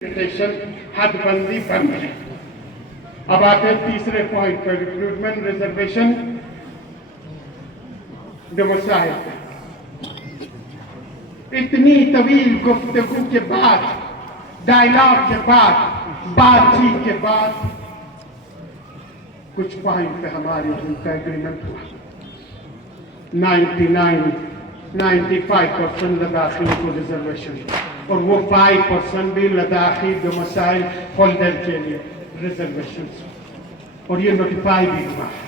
हदबंदी बंद है। अब आते हैं तीसरे पॉइंट पर, रिक्रूटमेंट रिजर्वेशन डोमिसाइल। इतनी तवील गुफ्तगू के बाद, डायलॉग के बाद, बातचीत के बाद कुछ पॉइंट पे हमारी उनका एग्रीमेंट हुआ। 95% लद्दाखी को रिजर्वेशन और वो 5% भी लद्दाखी डोमिसाइल होल्डर के लिए रिजर्वेशन, और ये नोटिफाई भी हुआ है।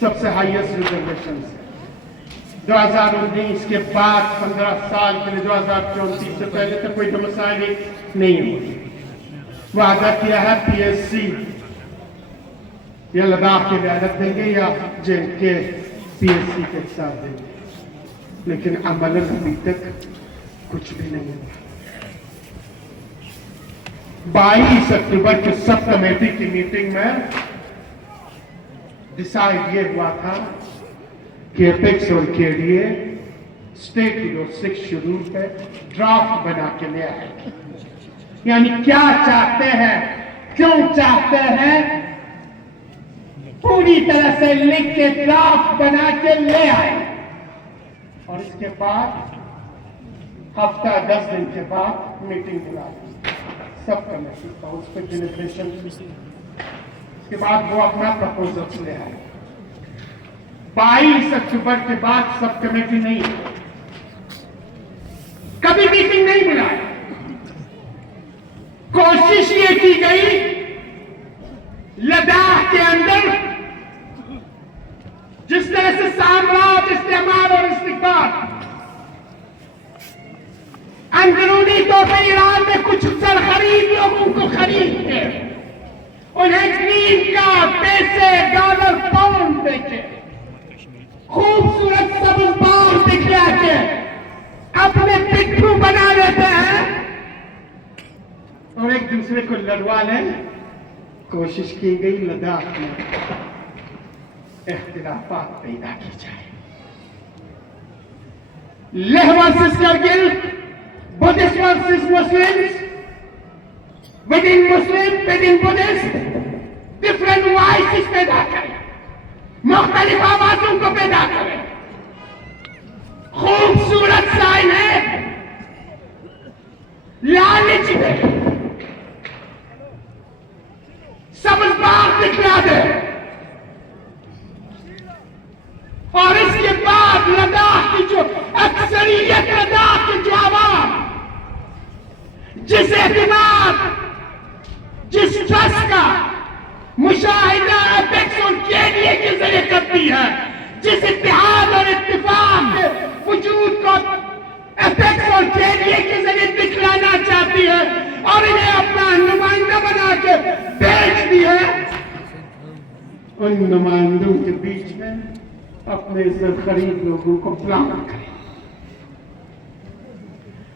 सबसे हाईएस्ट रिजर्वेशन 2019 के बाद 15 साल के लिए 2034 से पहले तक कोई डोमिसाइल नहीं हुई। वादा किया है पीएससी या लद्दाख के लिए अलग देंगे या के पीएससी के साथ देंगे, लेकिन अमलन अभी तक कुछ भी नहीं हुआ। 22 अक्टूबर की सब कमेटी की मीटिंग में डिसाइड ये हुआ था कि एपेक्स और केडीए स्टेट 6 शेड्यूल पे ड्राफ्ट बना के ले आएगी। यानी क्या चाहते हैं, क्यों चाहते हैं, पूरी तरह से लिख के ड्राफ्ट बना के ले आए, और इसके बाद हफ्ता 10 दिन के बाद मीटिंग बुला सब कमेटी का, उस पर डिलिब्रेशन, उसके बाद वो अपना प्रपोजल ले आए। 22 अक्टूबर के बाद सब कमेटी नहीं, कभी मीटिंग नहीं बुलाई। कोशिश ये की गई लद्दाख के अंदर जिस तरह से साम्राज्य, इस्तेमाल और इस्तिकबार अंदरूनी तौर पर ईरान में कुछ सरखरीद लोगों को खरीद के उन्हें ग्रीन कार्ड, पैसे, डॉलर, पाउंड देके, खूबसूरत सब्ज बाग दिखला के अपने पिट्ठू बना लेते हैं और एक दूसरे को लड़वा लें। कोशिश की गई लद्दाख में इख्तिलाफात पैदा की जाए। Leh versus Kargil, Buddhist versus Muslims, within Muslim, within Buddhist, different voices पैदा करें, मुख्तलिफ आवाजों को पैदा करें। खूबसूरत साइन है, लालच में सब्ज बाग दिखला दे, और इसके बाद लद्दाख की जो अक्सरियत, लद्दाख की जो आवाम जिस एतमाद, जिस ट्रस्ट का मुशाहिदा एपेक्स और केडीए के जरिए करती है, जिस इत्तेहाद और इत्तेफाक के वजूद को एपेक्स और केडीए के जरिए दिखलाना चाहती है और इन्हें अपना नुमाइंदा बना के बेच दी है, उन नुमाइंदों के बीच में अपने इज्जत खरीद लोगों को प्लान करें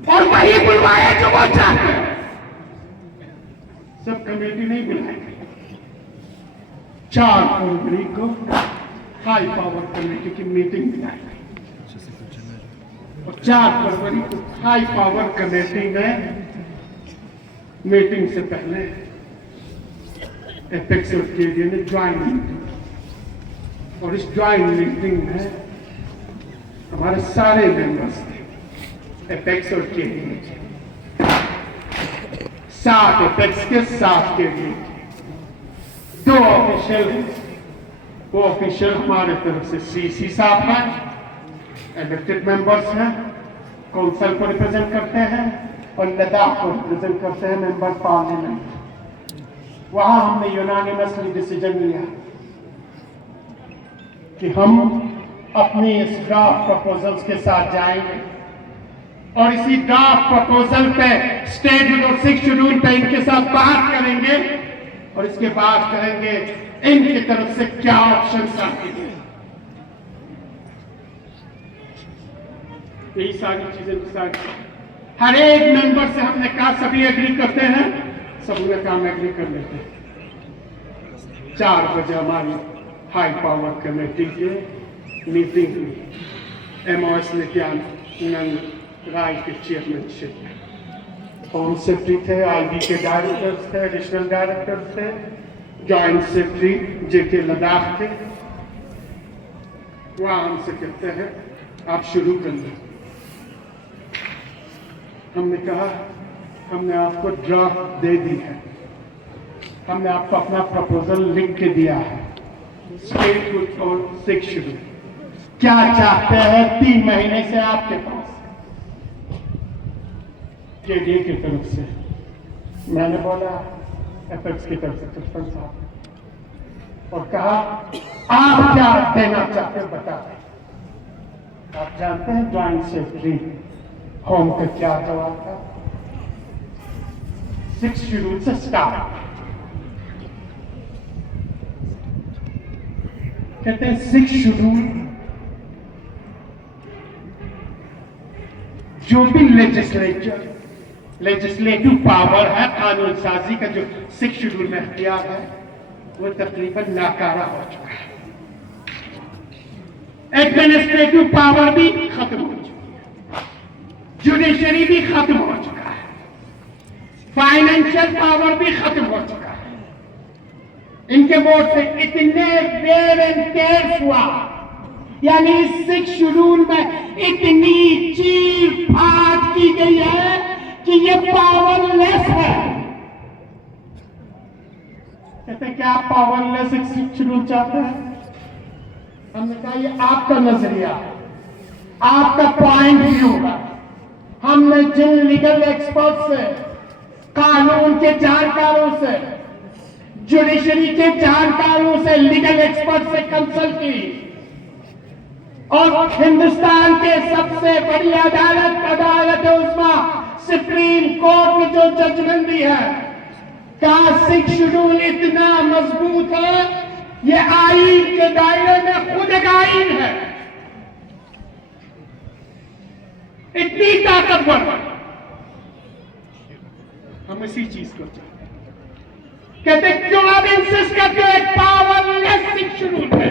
और वही बुलवाए जो वो चाहते हैं। सब कमेटी नहीं बुलाएगी। 4 फरवरी को हाई पावर कमेटी की मीटिंग बुलाई गई और 4 फरवरी को हाई पावर कमेटी ने मीटिंग से पहले एपेक्स और केडीए ने ज्वाइन मीटिंग, और इस ज्वाइंट मीटिंग में हमारे सारे मेंबर्स थे, एपेक्स और केडीए के, 7 एपेक्स के, 7 केडीए के। 2 ऑफिशियल, वो ऑफिशियल हमारे तरफ से सीसी साहब हैं, इलेक्टेड मेंबर्स हैं, काउंसिल को रिप्रेजेंट करते हैं, और लद्दाख को रिप्रेजेंट करते हैं मेंबर पार्लियामेंट। वहां हमने यूनानिमसली डिसीजन लिया कि हम अपनी इस ड्राफ्ट प्रपोजल्स के साथ जाएंगे और इसी ड्राफ्ट प्रपोजल पे स्टेट 6 शेड्यूल पे इनके साथ बात करेंगे और इसके बाद करेंगे इनकी तरफ से क्या ऑप्शंस आती हैं। यही सारी चीजें डिसाइड, हर एक मेंबर से हमने कहा सभी एग्री करते हैं, सबने काम एग्री कर लेते हैं। 4 बजे हमारी हाई पावर कमेटी के मीटिंग हुई, एमओएस नित्यानंद राय के चेयरमैनशिप में, होम सेक्रेटरी थे, आईबी के डायरेक्टर्स थे, एडिशनल डायरेक्टर्स थे, जॉइंट सेक्रेटरी जेके लद्दाख थे। वहाँ हमसे कहते हैं आप शुरू कर लो। हमने कहा हमने आपको ड्राफ्ट दे दी है, हमने आपको अपना प्रपोजल लिख के दिया है, स्टेट और 6 शेड्यूल क्या चाहते हैं 3 महीने से आपके पास केडीए की तरफ से। मैंने बोला एपेक्स की तरफ से सरपंच साहब और कहा आप क्या देना चाहते हैं बता दें। आप जानते हैं जॉइंट सेक्रेटरी होम का क्या जवाब था? 6 शेड्यूल से स्टार्ट। कहते हैं 6 शेड्यूल जो भी लेजिस्लेटिव पावर है, कानून साजी का जो 6 शेड्यूल में अख्तियार है, वो तकरीबन नाकारा हो चुका है। एडमिनिस्ट्रेटिव पावर भी खत्म हो चुकी है, जुडिशरी भी खत्म हो चुका है, फाइनेंशियल पावर भी खत्म हो चुका है। इनके वोट से इतने वेयर एंड टेयर हुआ, यानी इस 6 शेड्यूल में इतनी चीर फाड़ की गई है कि ये पावरलेस है। कहते क्या आप पावरलेस 6 शेड्यूल चाहते हैं? हमने कहा ये आपका नजरिया, आपका पॉइंट व्यू है। हमने जिन लीगल एक्सपर्ट से, कानून के जानकारों से, जुडिशरी के जानकारों से, लीगल एक्सपर्ट से कंसल्ट की और हिंदुस्तान के सबसे बड़ी अदालत उस्मा सुप्रीम कोर्ट ने जो जजमेंट दी है, का 6 शेड्यूल इतना मजबूत है, ये आईन के दायरे में खुद एक आईन है, इतनी ताकतवर। हम इसी चीज को चाहते हैं। कहते क्यों आप इंसिस्ट करते हो एक पावरलेस 6 शेड्यूल है?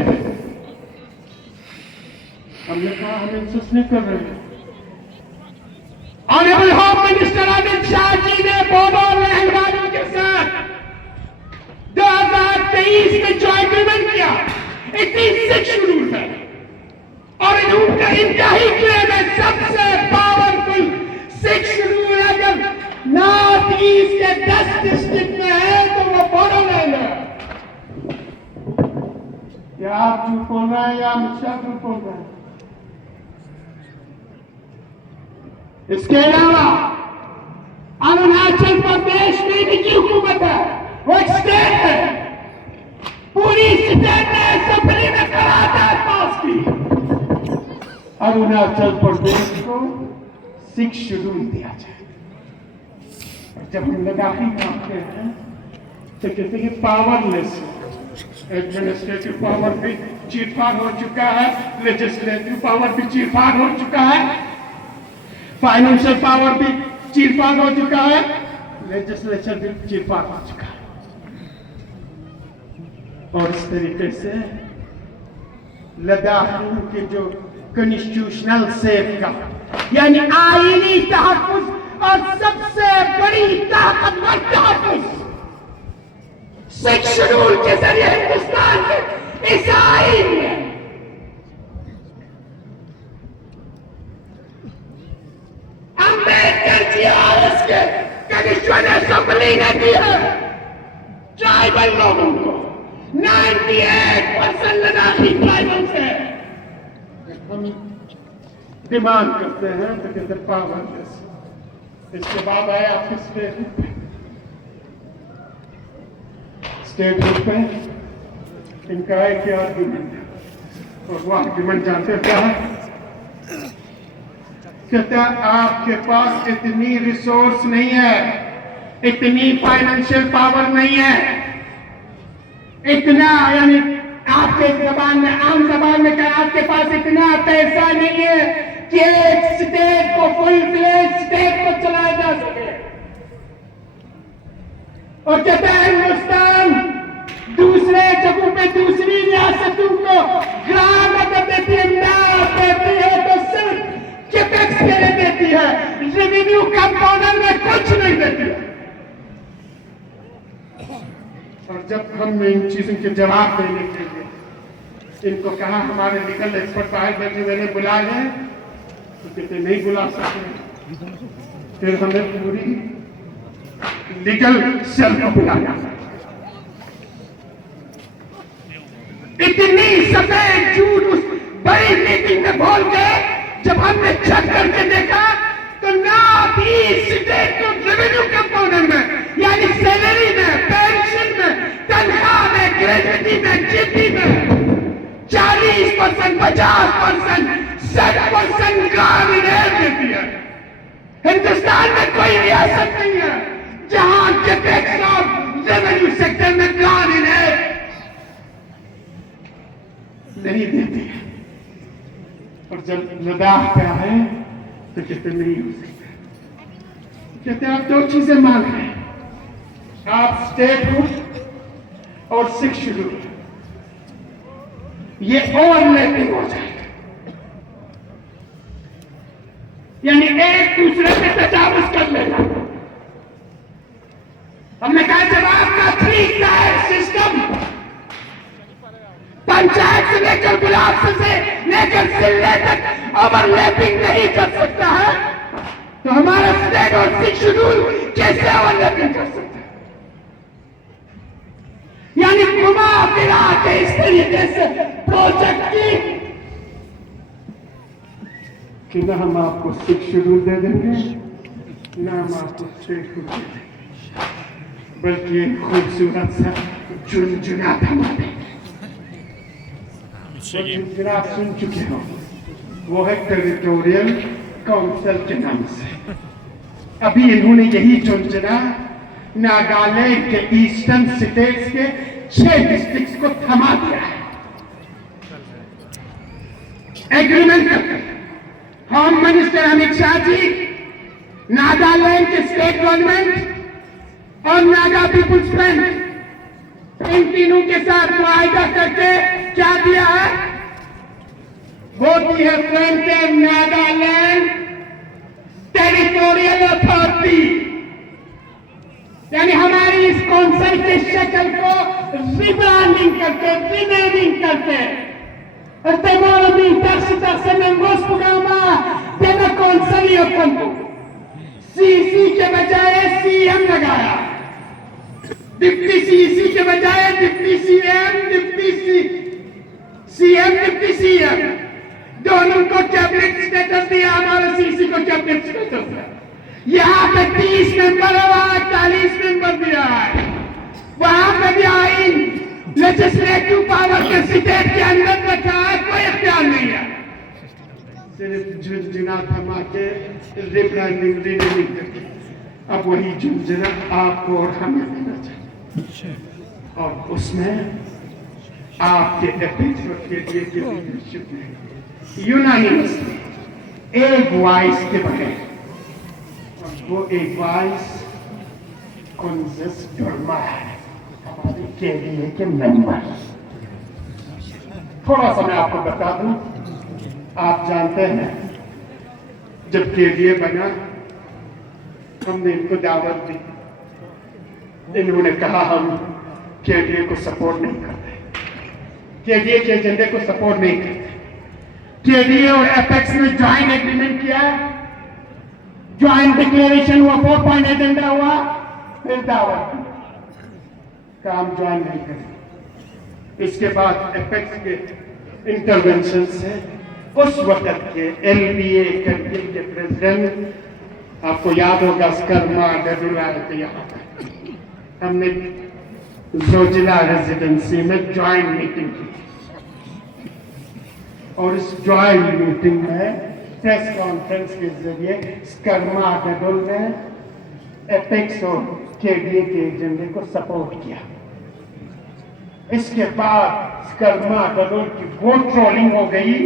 हमने कहा हम इंसिस्ट नहीं कर रहे हैं। Honourable home minister Amit Shah ji ने बोडो रहवारियों के साथ 2023 में जो एग्रीमेंट किया, 86 शेड्यूल है और इनका ही क्लेम है सबसे पावरफुल 6 शेड्यूल। अगर नॉर्थ ईस्ट के 10 डिस्ट्रिक्ट में है तो वो बोडोलैंड है। क्या आप झूठ बोल रहे हैं या अमित शाह झूठ बोल रहे हैं? इसके अलावा अरुणाचल प्रदेश में भी की हुकूमत है, वो एक स्टेट है, पूरी स्टेट ने असेंबली में करार पास की। अरुणाचल प्रदेश को 6 शेड्यूल दिया जाए। जब हम लद्दाखी मांगते हैं तो कहते हैं पावरलेस, एडमिनिस्ट्रेटिव पावर भी चीरफाड़ हो चुका है, लेजिस्लेटिव पावर भी चीरफाड़ हो चुका है, फाइनेंशियल पावर भी चीरफाड़ हो चुका है, लेजिस्लेचर भी चीरफाड़ हो चुका है। और इस तरीके से लद्दाखियों के जो कॉन्स्टिट्यूशनल सेफगार्ड यानी आईनी तहफ्फुज़ और सबसे बड़ी ताकतवर तहफ्फुज़ 6 शेड्यूल के जरिए हिंदुस्तान के इस आईन में अम्बेडकर जी और उसके कॉन्स्टिट्यूशन असेंबली ने दी है ट्राइबल लोगों को। 98% लद्दाखी ट्राइबल से हम डिमांड करते हैं तो कहते पावरलेस। इसके बाद आए आपके स्टेट ग्रुप पे इनका एक आर्ग्यूमेंट है और वो आर्ग्यूमेंट जानते हैं क्या है? कहता आपके पास इतनी रिसोर्स नहीं है, इतनी फाइनेंशियल पावर नहीं है, इतना यानी आपके जबान में आम जबान में कहा आपके पास इतना पैसा नहीं है कि एक स्टेट को फुल फ्लेज स्टेट को चलाया जा सके। और कहते हैं हिंदुस्तान दूसरे जगहों पे दूसरी रियासतों को ग्राम अगर देती है, ना देती है तो सिर्फ के लिए देती है, रेवेन्यू कंपोनेंट में कुछ नहीं देती है। और जब हमने इन चीजों के जवाब देने के लिए इनको कहा हमारे लीगल एक्सपर्ट बाहर बैठे हुए बुला लें, तो कहते नहीं बुला सकते। फिर हमें पूरी लीगल सेल को बुलाया। इतनी सफेद झूठ उस बड़ी मीटिंग में बोल के जब हमने चेक करके देखा तो नॉर्थ ईस्ट स्टेट को रेवेन्यू कंपोनेंट में यानी सैलरी में, पेंशन में, तनख्वाह में, ग्रेजुएटी में, जीपी में 40%, 50%, 60% ग्रामीण देती है। हिंदुस्तान में कोई रियासत नहीं है जहां कैपेक्स और रेवेन्यू सेक्टर में ग्रामीण नहीं देती है। और जब लद्दाख पे आए तो कहते नहीं हो सकते। कहते आप दो चीजें मांग रहे हैं, आप स्टेटहुड और सिक्स शेड्यूल, ये ओवरलैपिंग हो जाएगा, यानी एक दूसरे से तजावुज कर लेगा। हमने कहा जब आपका 3 टायर सिस्टम पंचायत से लेकर गुलाब से लेकर जिले तक ओवरलैपिंग नहीं कर सकता है, तो हमारा स्टेट और सिक्स शेड्यूल कैसे ओवरलैपिंग कर सकता है? यानी घुमा फिरा के इस तरीके से प्रोजेक्ट कि ना हम आपको सिक्स शेड्यूल दे देंगे, ना हम आपको स्टेट को दे देंगे, बल्कि एक खूबसूरत सा चुनचुना थमा देंगे। जिनका आप सुन चुके हो, वो है टेरिटोरियल काउंसिल के नाम से। अभी इन्होंने यही चुना नागालैंड के ईस्टर्न स्टेट्स के 6 डिस्ट्रिक्ट्स को थमा दिया है एग्रीमेंट करके। होम मिनिस्टर अमित शाह जी, नागालैंड के स्टेट गवर्नमेंट और नागा पीपुल्स फ्रंट, इन तीनों के साथ मुआहदा करके क्या दिया है? वो दी है फ्रंटियर नागालैंड टेरिटोरियल अथॉरिटी, यानी हमारी इस कौंसिल के शक्ल को रिब्रांडिंग करके, रीनेमिंग करके, सीसी के बजाय सीएम लगाया, डिप्टी सीसी के बजाय deputy CM, deputy CM, deputy CM, दोनों को कैबिनेट स्टेटस दिया, हमारे सीसी को कैबिनेट स्टेटस है। यहाँ पे 30 मेंबर है, वहां 40 मेंबर दिया है। वहां पे भी आइन लेजिस्लेटिव पावर के स्टेट के अंदर रखा है, कोई इख्तियार नहीं है, सिर्फ झुंझुना थमा के रिब्रांडिंग रीनेमिंग करके। अब वही झुंझुना आपको और हमें देना चाहिए, और उसमें आपके एपिक्स के लीडरशिप में यूनानिमसली एक वॉइस के बगैर, वो एक वॉइस कुंजस डोरमा है, हमारे केडीए के मेंबर। थोड़ा सा मैं आपको बता दूं, आप जानते हैं जब केडीए बना हमने इनको दावत दी, इन्होंने कहा हम केडीए को सपोर्ट नहीं करते, केडीए के एजेंडे को सपोर्ट नहीं करते। केडीए और एपेक्स ने ज्वाइंट एग्रीमेंट किया, ज्वाइंट डिक्लेरेशन हुआ, 4 पॉइंट एजेंडा हुआ, फिर दावत काम ज्वाइन नहीं करें। इसके बाद एपेक्स के इंटरवेंशन से उस वक्त के एलबीए करगिल के प्रेसिडेंट, आपको याद होगा, स्कर्मा डडुला थे यहाँ पर, हमने जोजिला रेजिडेंसी में ज्वाइंट मीटिंग की, और इस ज्वाइंट मीटिंग में प्रेस कॉन्फ्रेंस के जरिए स्कर्मा डडुल ने एपेक्स और केडीए के एजेंडे को सपोर्ट किया। इसके बाद स्कर्मा डडुल की वो ट्रोलिंग हो गई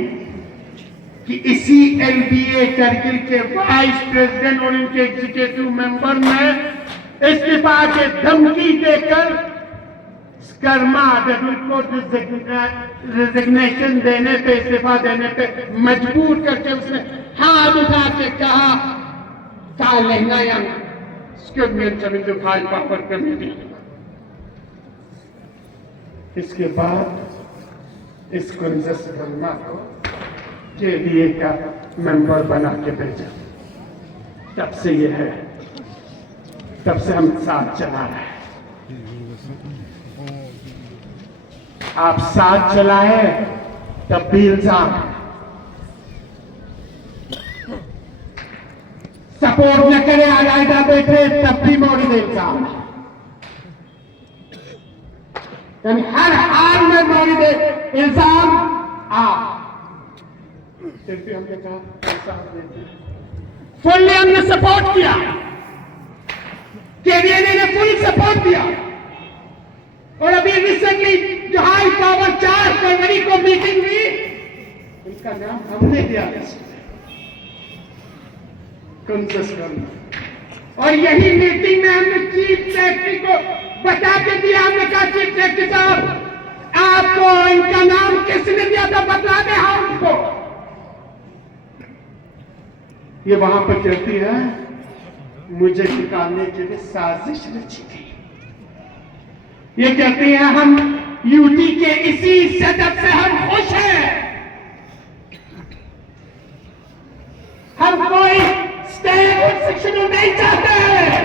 कि इसी एलबीए करगिल के वाइस प्रेसिडेंट और इनके एग्जीक्यूटिव मेंबर ने इस्तीफा के धमकी देकर स्कर्मा डडुल को रिजिग्नेशन देने पे, इस्तीफा देने पे मजबूर करके उसने हाथ उठा के कहा Kalenayang Skubmian Chamindu Khai Papar Committee. इसके बाद इस कुंजस ब्रह्मा को केडीए का मेंबर बना के भेजा। तब से ये है, तब से हम साथ चला रहे हैं। आप साथ चलाए तब भी इल्जाम, सपोर्ट न करे आलाइदा बैठे तब भी मोड़ी दे इल्जाम। यानी हर हाल में मोड़ी दे इल्जाम। फिर भी हमने कहा साथ देते हैं, फुल्ली हमने सपोर्ट किया, केडीए ने फुल सपोर्ट दिया। और अभी रिसेंटली जो हाई पावर 4 फरवरी को मीटिंग हुई, उनका नाम हमने दिया कंजस करना। और यही मीटिंग में हमने चीफ सेक्रेटरी को बता के दिया, हमने कहा चीफ सेक्रेटरी साहब आपको इनका नाम किसने दिया था बता दें हाउस को। ये वहां पर कहती है मुझे निकालने के लिए साजिश रची थी। ये कहती है हम यूटी के इसी सेटअप से हम खुश हैं, हम कोई स्टेट शिक्षण नहीं चाहते हैं।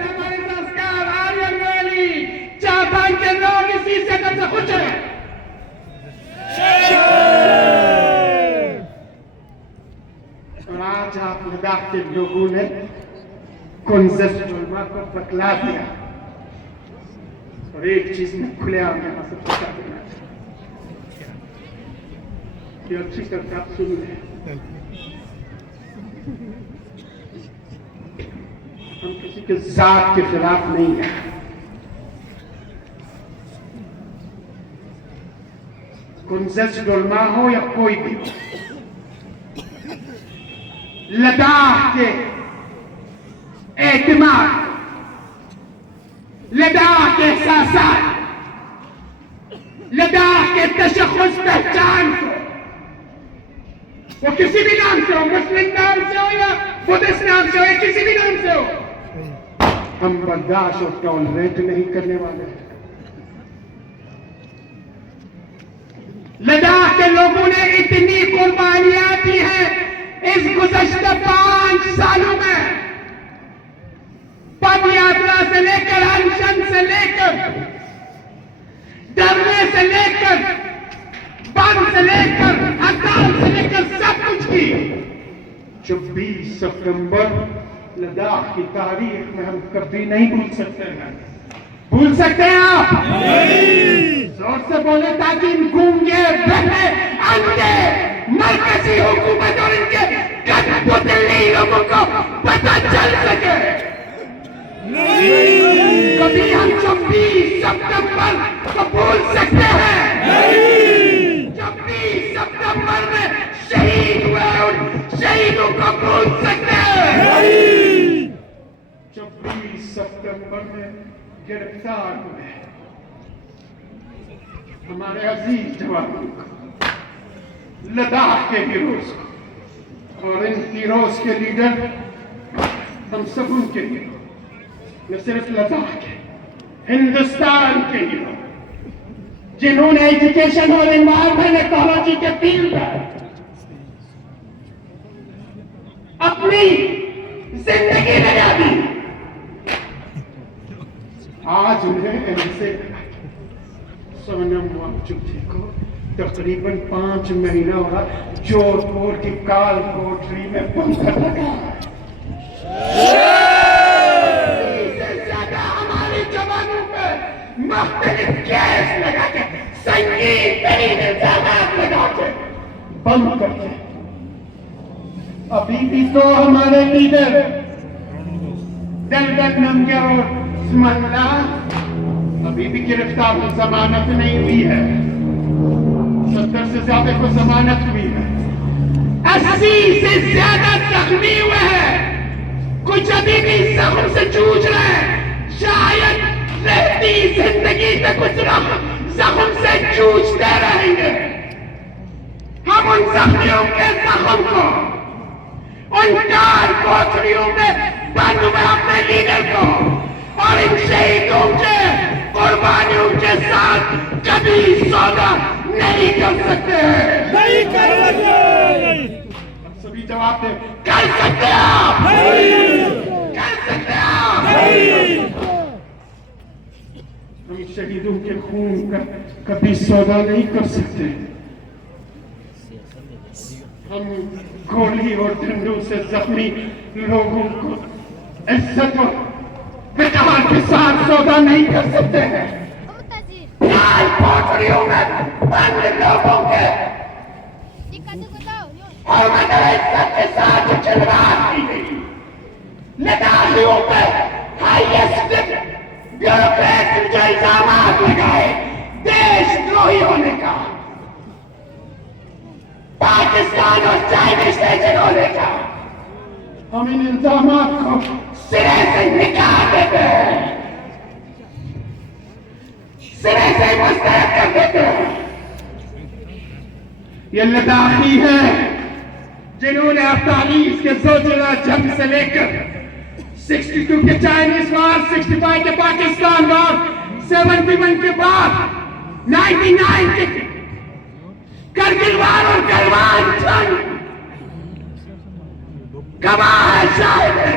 हमारे संस्कार आर्यन वैली चाहता है कि लोग इसी सेटअप से खुश हैं। और आज आप लद्दाख के लोगों ने कुंजस जुल्मा को बतला दिया। और एक चीज में खुलेआम यहां से बता देना कि अच्छी तरह आप सुन लें, हम किसी के जात के खिलाफ नहीं है। कुंजस जुल्मा हो या कोई भी हो, लद्दाख के एतमाद, लद्दाख के एहसास, लद्दाख के तशख़्ख़ुस पहचान को, वो किसी भी नाम से हो, मुस्लिम नाम से हो या बुद्धिस्ट नाम से हो या किसी भी नाम से हो, हम बर्दाश्त और टॉलरेट नहीं करने वाले हैं। लद्दाख के लोगों ने इतनी कुर्बानियां दी हैं इस गुज़श्ता 5 सालों में, पद यात्रा से लेकर, अनशन से लेकर, डरने से लेकर, बंद से लेकर, हड़ताल से लेकर सब कुछ की। 24 सितंबर लद्दाख की तारीख में हम कभी नहीं भूल सकते हैं। भूल सकते हैं आप? नहीं। जोर से बोले ताकि इन गूंगे बहरे अंधे मरकजी हुकूमत और इनके कठपुतली लोगों को पता चल सके। नहीं। कभी हम 24 सितंबर को भूल सकते हैं? नहीं। 24 सितंबर में शहीद हुए उन शहीदों को भूल सकते हैं? नहीं। 24 सितंबर में गिरफ्तार हुए हमारे अजीज जवानों को, लद्दाख के हीरोज को, और इन हीरोज के लीडर हम सब उनके हीरो, न सिर्फ लद्दाख के, हिंदुस्तान के हीरो, जिन्होंने एजुकेशन और एनवायरमेंट इकोलॉजी के फील्ड पर अपनी जिंदगी लगा दी। आज उन्हें ऐसे सोनम वांगचुक जी को तकरीबन 5 महीना हो रहा जोधपुर की काल कोठरी में बंधक लगा। इससे ज्यादा हमारे जवानों पर मुख्तलिफ केस लगा के, संगीन तरीन इल्जामात लगा के बंद करके, अभी भी तो हमारे लीडर दलदल नंगे और स्मरला अभी भी गिरफ्तार हो, जमानत नहीं हुई है। 70 से ज्यादा को जमानत हुई है, 80 से ज्यादा जख्मी हुए हैं, कुछ अभी भी जख्म से जूझ रहे हैं, शायद रहती जिंदगी में कुछ जख्म से जूझते रहेंगे। हम उन जख्मियों के जख्म को, उन 4 कोठरियों में बंद में अपने लीडर को और इन शहीदों के कुर्बानियों के साथ कभी सौदा नहीं कर सकते हैं। नहीं कर सकते। सभी जवाब दे, कर सकते हैं आप? नहीं कर सकते हैं आप? नहीं। हम शहीदों के खून का कभी सौदा नहीं कर सकते। हम गोली और डंडों से जख्मी लोगों को इज्जत और विचार के साथ सौदा नहीं कर सकते हैं। लाल कोठरियों में बंद लोगों के और इज्जत के साथ चिल्लाहट की गई। लड़ाइयों पे हाईएस्ट ब्यूरोक्रेट जो इल्जाम लगाए देशद्रोही होने का, पाकिस्तान और चाइनीज एजेंट होने का, हम इन इल्जामात को सिरे से निकाल देते हैं, सिरे से मुस्तरद कर देते हैं। ये लद्दाखी है जिन्होंने 48 के ज़ोजिला जंग से लेकर 62 के चाइनीज वार, 65 के पाकिस्तान वार, 71 के बाद 99 के करगिल वार और गलवान जंग गवाह है, शायद है।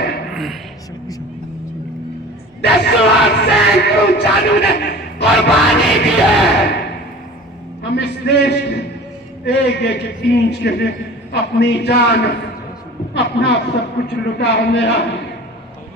दसों और सैकड़ों जानों ने कुर्बानी दी है। हम इस देश के एक इंच के लिए अपनी जान, अपना सब कुछ लुटा ले आए।